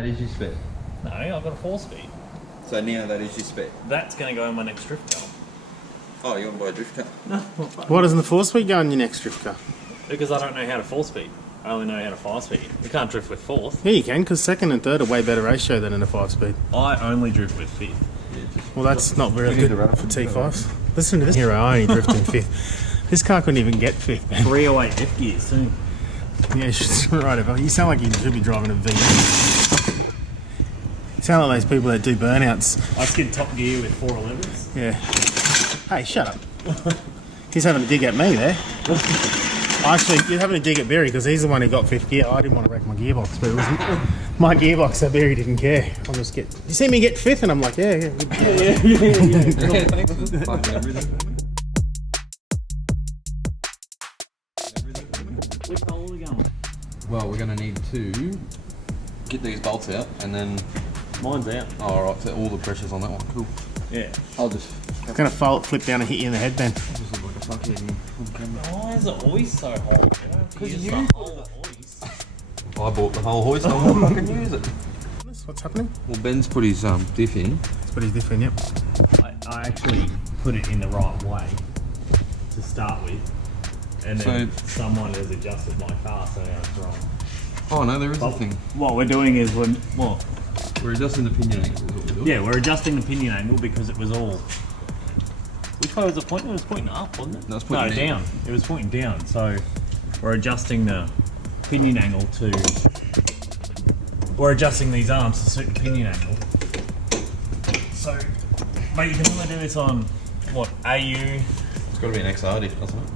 That is your spec. No, I've got a 4-speed. So now that is your spec. That's going to go in my next drift car. Oh, you want to buy a drift car? No. Why doesn't the 4-speed go in your next drift car? Because I don't know how to 4-speed. I only know how to 5-speed. You can't drift with 4th. Yeah, you can, because 2nd and 3rd are way better ratio than in a 5-speed. I only drift with 5th. Well, that's not very good for T5s. Listen to this hero, I only drift in 5th. This car couldn't even get 5th, man. 308 F gears too. Yeah, right about. You sound like you should be driving a V. You sound like those people that do burnouts. I skid top gear with 411s. Yeah. Hey, shut up. He's having a dig at me there. Actually, you're having a dig at Barry because he's the one who got 5th gear. I didn't want to wreck my gearbox, but it wasn't my gearbox, so Barry didn't care. I'll just get. You see me get 5th, and I'm like, yeah. Thanks for fucking everything. Which hole are we going? Well, we're going to need to get these bolts out and then... Mine's out. Oh, alright, so all the pressure's on that one. Cool. Yeah. I'll just... It's going to flip down and hit you in the head then. I'll just look like a fuckhead on camera. Why is the hoist so hard? Because you the whole hoist. I bought the whole hoist, I won't fucking use it. What's happening? Well, Ben's put his diff in. It's pretty different, yep. I actually put it in the right way to start with. And then someone has adjusted my car so now it's wrong. Oh no, there is a thing. What we're doing is we're adjusting the pinion angle. Is what we're doing. Yeah, we're adjusting the pinion angle because it was all. Which way was it pointing? It was pointing up, wasn't it? No, it was pointing down. It was pointing down. So we're adjusting the pinion angle to. We're adjusting these arms to suit the pinion angle. So, but you can only do this on what AU. It's got to be an XR diff, doesn't it?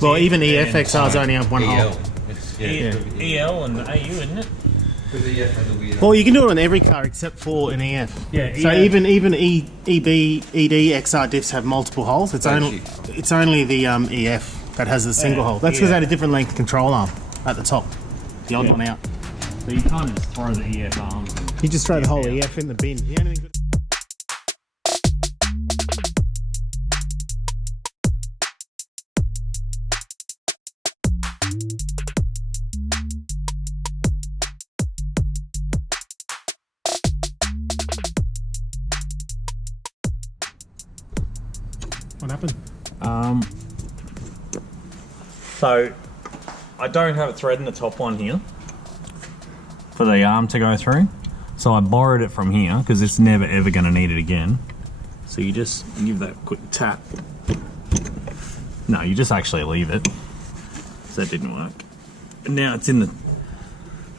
Well, even EF XRs only have one hole. It's, EL and AU, isn't it? Because EF has a weird... Well, you can do it on every car except for an EF. Yeah, so EF. even EB, ED, XR diffs have multiple holes. It's only the EF that has a single hole. That's because they had a different length control arm at the top. The odd one out. So you can't just throw the EF arms. You just throw the whole EF in the bin. The only thing What happened? So I don't have a thread in the top one here for the arm to go through. So I borrowed it from here because it's never ever going to need it again. So you just give that a quick tap. No, you just actually leave it. So that didn't work. And now it's in the.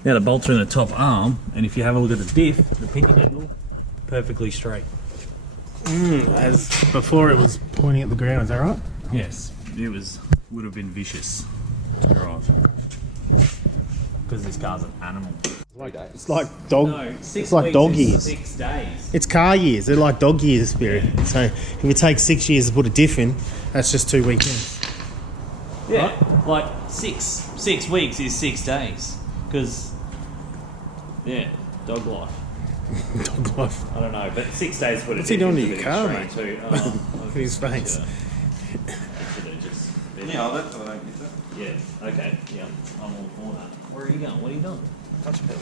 Now the bolts are in the top arm, and if you have a look at the diff, the pinion angle, perfectly straight. As before, it was pointing at the ground. Is that right? Yes, it would have been vicious to drive because this car's an animal. It's like dog. No, it's like dog years. 6 days. It's car years. They're like dog years, Spirit. Yeah. So if it takes 6 years to put a diff in, that's just 2 weekends. Yeah, right? Like 6 weeks is 6 days because dog life. Dog life. I don't know, but 6 days put it. What's he doing to your car, mate? Too. Look at his face. Yeah, that's what I don't get that. Yeah. Okay. Yeah. I'm all for that. Where are you going? What are you doing? Touch pedal.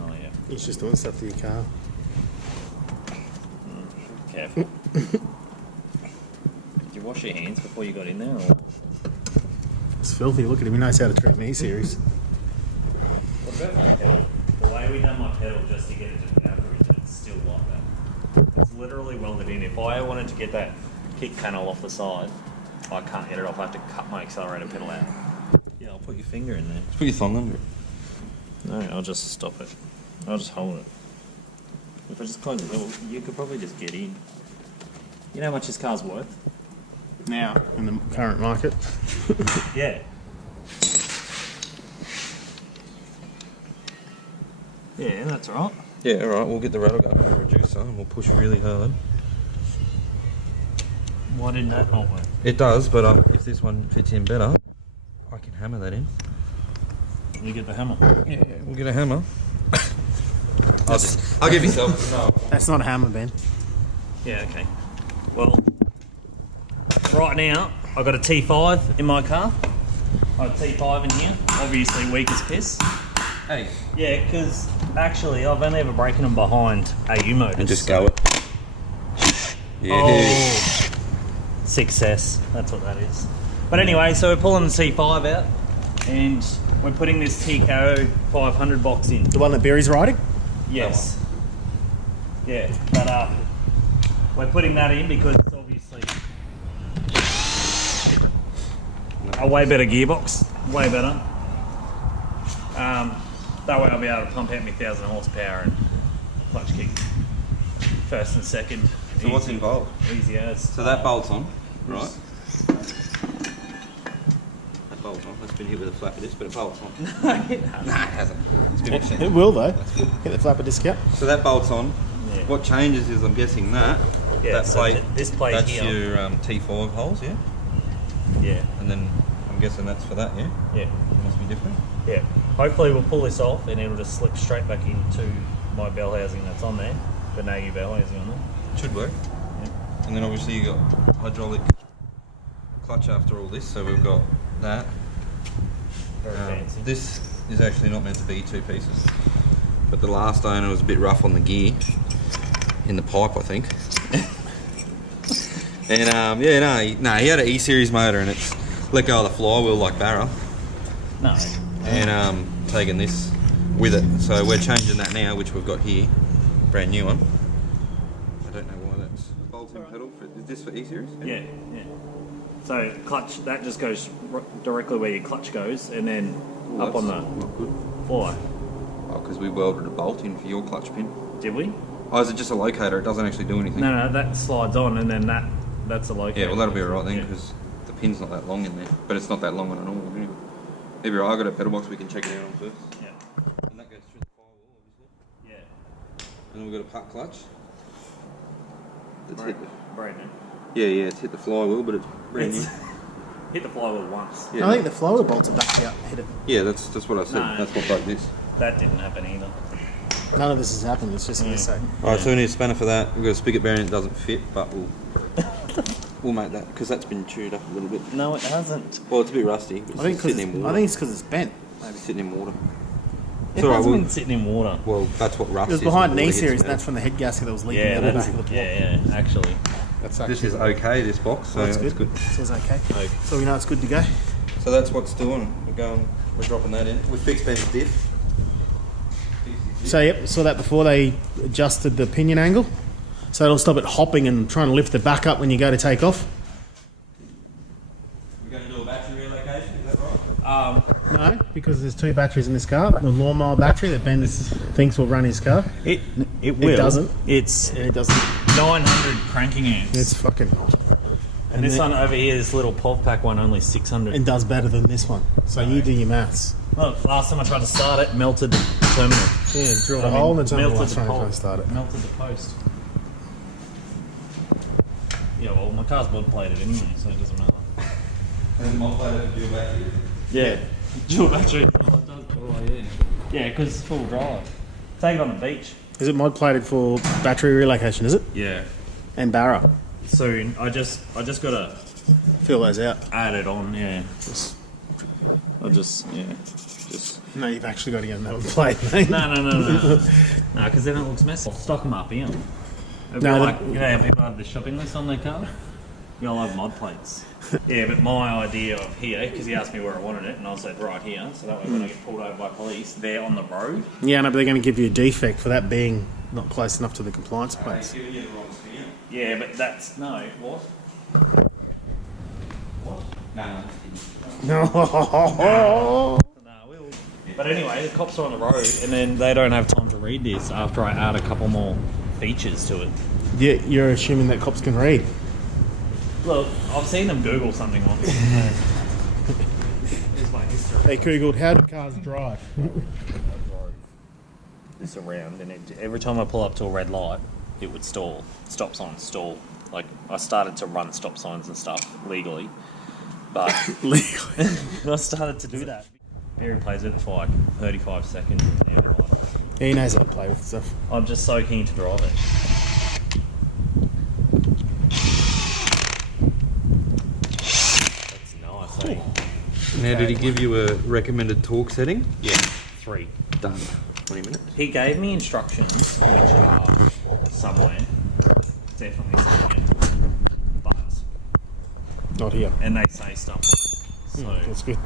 Oh yeah. He's just doing stuff to your car. Careful. Did you wash your hands before you got in there? Or? It's filthy. Look at him. He knows how to treat me serious. What about my pedal? The way we done my pedal just to get it to average, it's still like that. It's literally welded in. If I wanted to get that kick panel off the side, I can't get it off. I have to cut my accelerator pedal out. Yeah, I'll put your finger in there. Just put your thumb under it. No, I'll just stop it. I'll just hold it. If I just close the door, you could probably just get in. You know how much this car's worth? Now, in the current market. Yeah. Yeah, that's right. Yeah, alright, we'll get the rattle gun and the reducer and we'll push really hard. Why didn't that not work? It does, but if this one fits in better, I can hammer that in. You get the hammer. Yeah, we'll get a hammer. I'll give you some. No. That's not a hammer, Ben. Yeah, okay. Well, right now, I've got a T5 in my car. I've got a T5 in here, obviously weak as piss. Hey. Yeah, because actually I've only ever broken them behind AU motors. And just go it. Yeah. Oh, success. That's what that is. But anyway, so we're pulling the C5 out and we're putting this TKO 500 box in. The one that Barry's riding? Yes. Yeah, but we're putting that in because it's obviously a way better gearbox. Way better. That way I'll be able to pump out my 1,000 horsepower and clutch kick. First and second. So what's involved? Easy as. So that bolt's on, right? That bolt's on. It's been hit with a flapper disc, but it bolt's on. No, it hasn't. Nah, it hasn't. It's been upset. It will though. Get the flapper disc out. So that bolt's on. Yeah. What changes is, I'm guessing that. Yeah, that so plate. this plate that's here. your T5 holes, yeah. Yeah. And then I'm guessing that's for that, yeah. Yeah. Must be different. Yeah. Hopefully we'll pull this off and it'll just slip straight back into my bell housing that's on there. The Nagu bell housing on there. Should work. Yeah. And then obviously you got hydraulic clutch after all this, so we've got that. Very fancy. This is actually not meant to be two pieces, but the last owner was a bit rough on the gear in the pipe, I think. And yeah, he had an E series motor and it's let go of the flywheel like Barra. No. And taking this with it, so we're changing that now, which we've got here, brand new one. I don't know why that's bolt-in pedal. Is this for E series? Yeah, yeah. So clutch, that just goes directly where your clutch goes, and then up on the not good. floor. Oh, because we welded a bolt in for your clutch pin. Did we? Oh, is it just a locator? It doesn't actually do anything. No, that slides on, and then that's a locator. Yeah, well that'll be alright then, Yeah. because the pin's not that long in there, but it's not that long on a normal anyway. Maybe I got a pedal box we can check it out on first. Yeah. And that goes through the firewall, obviously. Yeah. And then we've got a puck clutch. That's hit the, Brand new. yeah, it's hit the flywheel, but it's brand new. Hit the flywheel once. Yeah, I think the flywheel bolts are back out. Hit it. yeah, that's what I said. No. That's what broke this. That didn't happen either. None of this has happened. It's just hearsay. Alright, so we need a spanner for that. We've got a spigot bearing that doesn't fit, but we'll make that, because that's been chewed up a little bit. No, it hasn't. Well, it's a bit rusty, but I think it's sitting in water. it's because it's bent. It's sitting in water. It It's alright, hasn't we'll, been sitting in water. well, that's what rust It was is. behind when knee water hits series, and metal. that's from the head gasket that was leaking Yeah, out the that's, back of the block. yeah, actually. That's This is okay, this box, so that's that's good. good. It says okay. Okay. So we know it's good to go. So that's what's doing. We're dropping that in. We fixed Ben's diff. So yep, saw that before they adjusted the pinion angle. So it'll stop it hopping and trying to lift the back up when you go to take off. We're going to do a battery relocation, is that right? No, because there's two batteries in this car. The lawnmower battery that Ben thinks will run his car. It will. doesn't. It's And it doesn't. 900 cranking amps. It's fucking not. and this one over here, this little POV pack one, only 600. And does better than this one. So you do your maths. Look, last time I tried to start it, melted the terminal. Yeah, drilled a hole in the terminal melted last the time I pole. tried to start it. Melted the post. Yeah, well, my car's mod plated anyway, so it doesn't matter. And my plate dual battery. Yeah. Dual battery. Oh, it does. Oh, yeah. Yeah, because it's full drive. Take it on the beach. Is it mod plated for battery relocation, is it? Yeah. And Barra. Soon. I just gotta Fill those out. add it on, yeah. Just, Just. no, you've actually got to get another plate, mate. No. No, because then it looks messy. I'll stock them up here. It'd be No, like, you know how people have the shopping list on their car? You'll have mod plates. Yeah, but my idea of here, because he asked me where I wanted it, and I said right here, so that way when I get pulled over by police, they're on the road. Yeah, no, but they're going to give you a defect for that being not close enough to the compliance plates. Giving you the wrong spin. Yeah, but that's, no, what? What? No. No. Nah, we'll... But anyway, the cops are on the road, and then they don't have time to read this after I add a couple more features to it. Yeah, you're assuming that cops can read. Look, I've seen them Google something once. Here's my history. They googled how do cars drive. This around, and every time I pull up to a red light, it would stall. Stop sign, stall. Like, I started to run stop signs and stuff legally, but Legally. I started to do that. Barry plays it for like 35 seconds an hour. Yeah, he knows how to play with stuff. I'm just so keen to drive it. That's nice, eh? Now, did he give you a recommended torque setting? Yeah, 3. done. 20 minutes. He gave me instructions which are somewhere. Definitely somewhere. But Not here. and they say stuff on it. So That's good.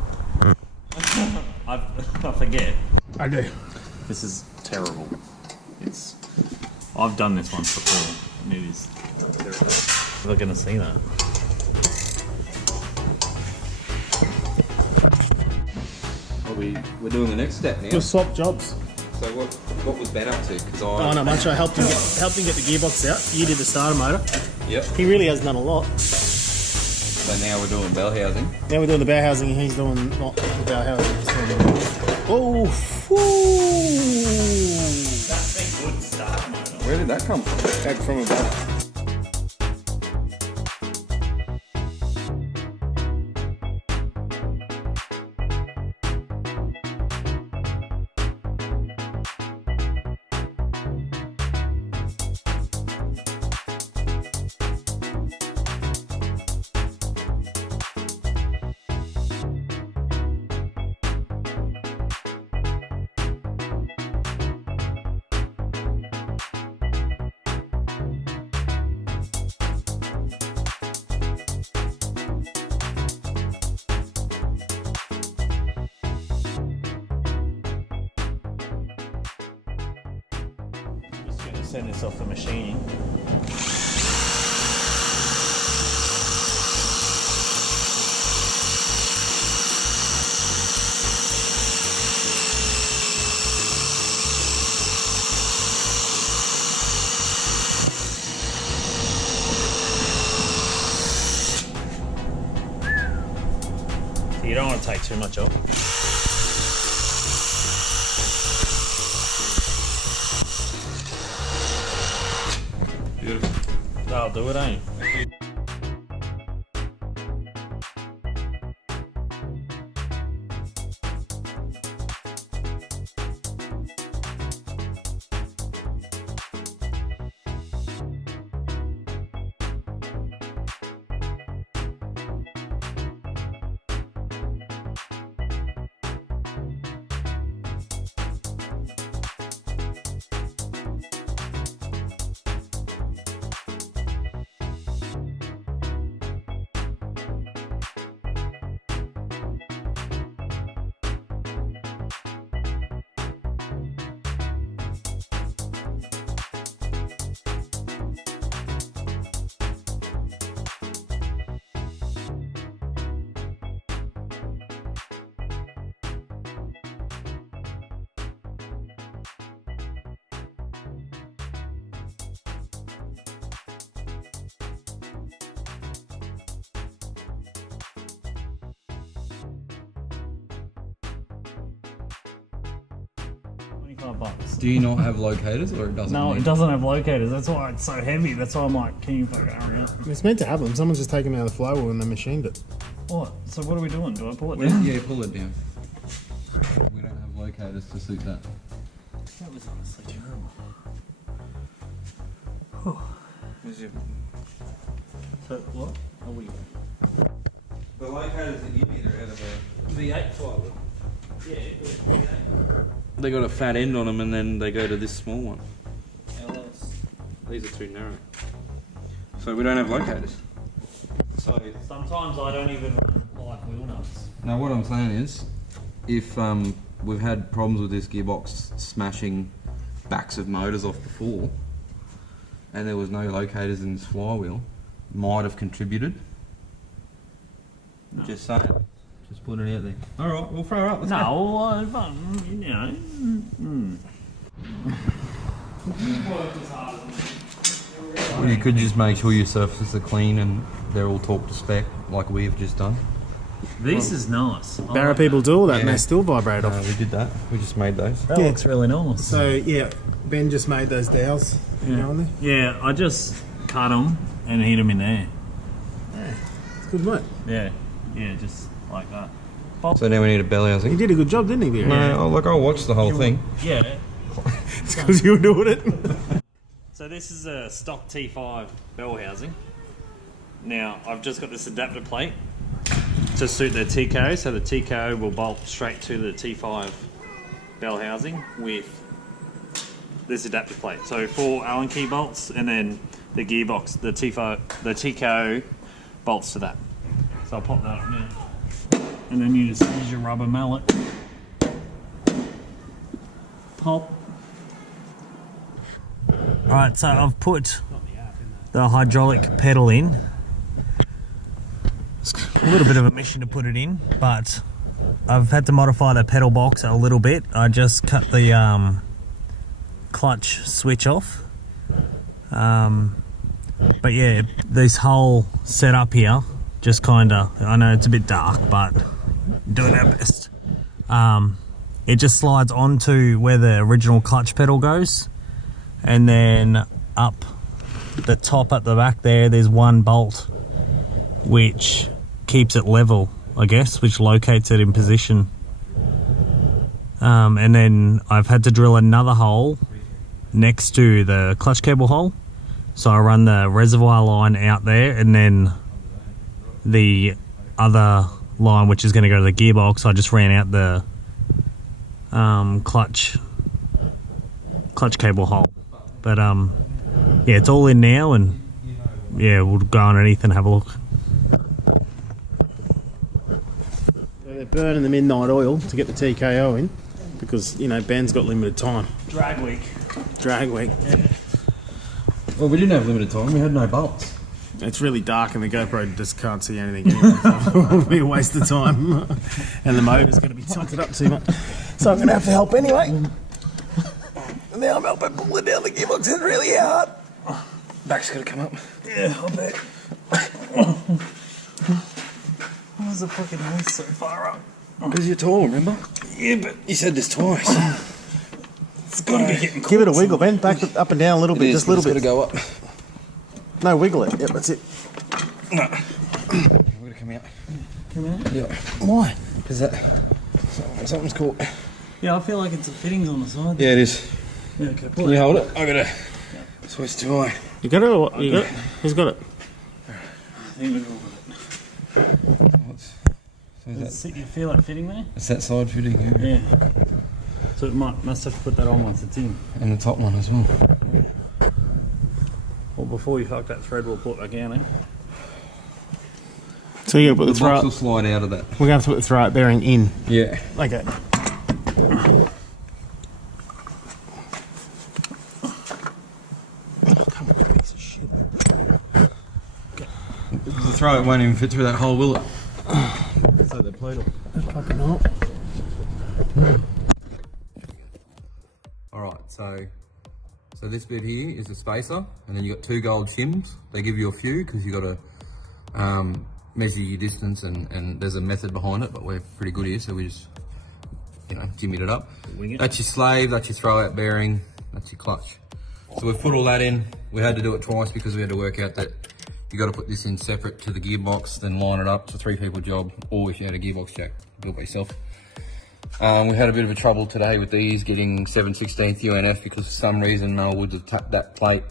I forget. I do. This is terrible. I've done this once before, and it is terrible. We're gonna see that. We're doing the next step now. We'll swap jobs. So what was Ben up to? Because Oh, not much. I helped him get the gearbox out. You did the starter motor. Yep. He really hasn't done a lot. So now we're doing bell housing. Now we're doing the bow housing and he's doing not the bow housing. He's doing the... Oh, That's a good start, mate. Where did that come from? back from above. Send this off the machine. So you don't want to take too much off. Beautiful. That'll do it, ain't it? $25. Do you not have locators, or it doesn't? No, need it doesn't have locators. That's why it's so heavy. That's why I'm like, can you fucking hurry up? It's meant to have them. Someone's just taken them out of the flywheel and they machined it. What? So what are we doing? Do I pull it Well, down? yeah, pull it down. We don't have locators to suit that. That was honestly terrible. Where's your... So what? Are we? The locators that you need are out of a V8 flywheel. Yeah, They got a fat end on them, and then they go to this small one. LS. These are too narrow. So we don't have locators. So Sometimes I don't even run like wheel nuts. now what I'm saying is, if we've had problems with this gearbox smashing backs of motors off before, and there was no locators in this flywheel, might have contributed. No. Just saying. Just put it out there. All right, we'll throw her up. Let's go. No, you know. Well, you could just make sure your surfaces are clean and they're all torqued to spec, like we've just done. This is nice. I Barra like people do all that and Yeah. they still vibrate off. We did that. We just made those. That Yeah. looks really nice. So yeah, Ben just made those dowels. You know, on there. Yeah, I just cut them and heat them in there. It's good, mate. Yeah, just like that. So now we need a bell He housing. did a good job, didn't he, Barry? No, I'll watch the whole thing. Yeah. It's because you were doing it. So this is a stock T5 bell housing. Now I've just got this adapter plate to suit the TKO, so the TKO will bolt straight to the T5 bell housing with this adapter plate. So 4 Allen key bolts, and then the gearbox, the TKO bolts to that. So I'll pop that up now. And then you just use your rubber mallet. Pop. Alright, so I've put the hydraulic pedal in. It's a little bit of a mission to put it in, but I've had to modify the pedal box a little bit. I just cut the clutch switch off. But yeah, this whole setup here, just kinda, I know it's a bit dark, but doing our best. It just slides onto where the original clutch pedal goes, and then up the top at the back there's one bolt which keeps it level, I guess, which locates it in position. And then I've had to drill another hole next to the clutch cable hole, so I run the reservoir line out there, and then the other line, which is going to go to the gearbox, I just ran out the clutch cable hole. But yeah, it's all in now, and yeah, we'll go underneath and have a look. They're burning the midnight oil to get the TKO in, because, you know, Ben's got limited time. Drag week. Yeah. Well, we didn't have limited time. We had no bolts. It's really dark and the GoPro just can't see anything anyway, so it'll be a waste of time. And the motor's going to be tilted up too much. So I'm going to have to help anyway. And now I'm helping pull it down the gearbox. It's really hard. Back's got to come up. Yeah, I'll bet. Why is the fucking hoist so far up? Because you're tall, remember? Yeah, but You said this twice. it's got to be getting Give it a wiggle, Ben. Back up and down a little bit, just a little bit. It's got to go up. No, wiggle it. Yep, that's it. No. We're going to come out. Come out? Yeah. Why? Because something's caught. Yeah, I feel like it's the fittings on the side. Yeah, it is. Yeah, okay, Can you hold it? I got to switch too high. You got it or what? You got it? Who's got it? I think we've all got it. So You feel like fitting there? it's that side fitting here. Yeah. So it must have to put that on once it's in. And the top one as well. Well, before you fuck that thread, we'll put it back in, eh? So you're going to put The the box throw. will slide out of that. We're going to put the throw bearing in. Yeah. Okay. The throw it won't even fit through that hole, will it? So the plate will. Fucking not. Alright, so this bit here is the spacer, and then you got 2 gold shims. They give you a few because you got to measure your distance, and there's a method behind it, but we're pretty good here, so we just, you know, jimmied it up. That's your slave, that's your throw out bearing, that's your clutch. So we've put all that in. We had to do it twice because we had to work out that you got to put this in separate to the gearbox, then line it up. It's a 3-people job, or if you had a gearbox jack, do it by yourself. We had a bit of a trouble today with these getting 7/16 UNF because for some reason Noel would have tapped that plate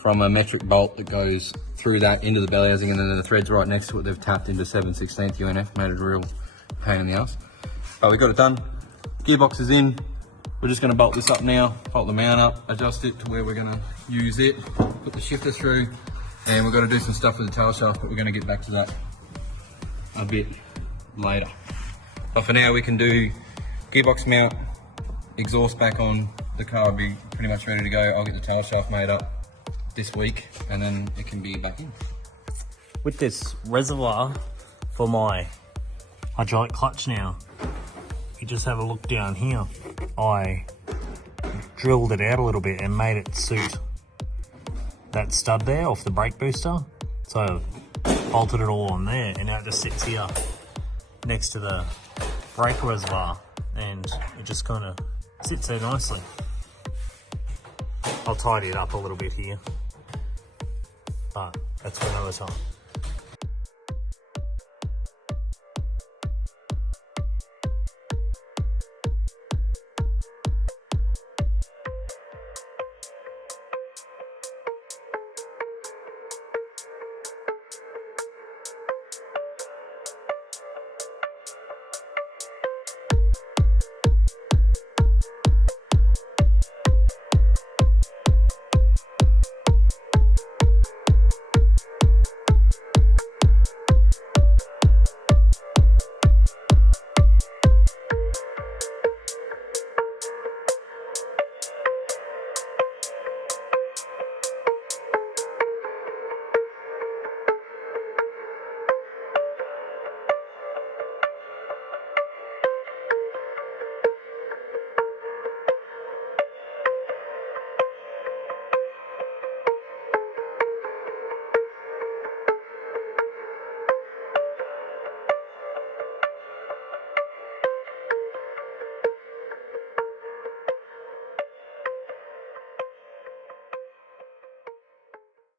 from a metric bolt that goes through that into the bell housing, and then the threads right next to it they've tapped into 7/16 UNF, made it a real pain in the ass. But we got it done. Gearbox is in. We're just going to bolt this up now, bolt the mount up, adjust it to where we're going to use it, put the shifter through, and we've got to do some stuff with the tail shaft, but we're going to get back to that a bit later. But for now we can do gearbox mount, exhaust back on, the car will be pretty much ready to go. I'll get the tail shaft made up this week and then it can be back in. With this reservoir for my hydraulic clutch now, you just have a look down here. I drilled it out a little bit and made it suit that stud there off the brake booster. So bolted it all on there, and now it just sits here next to the brake reservoir, and it just kind of sits there nicely. I'll tidy it up a little bit here, but that's for another time.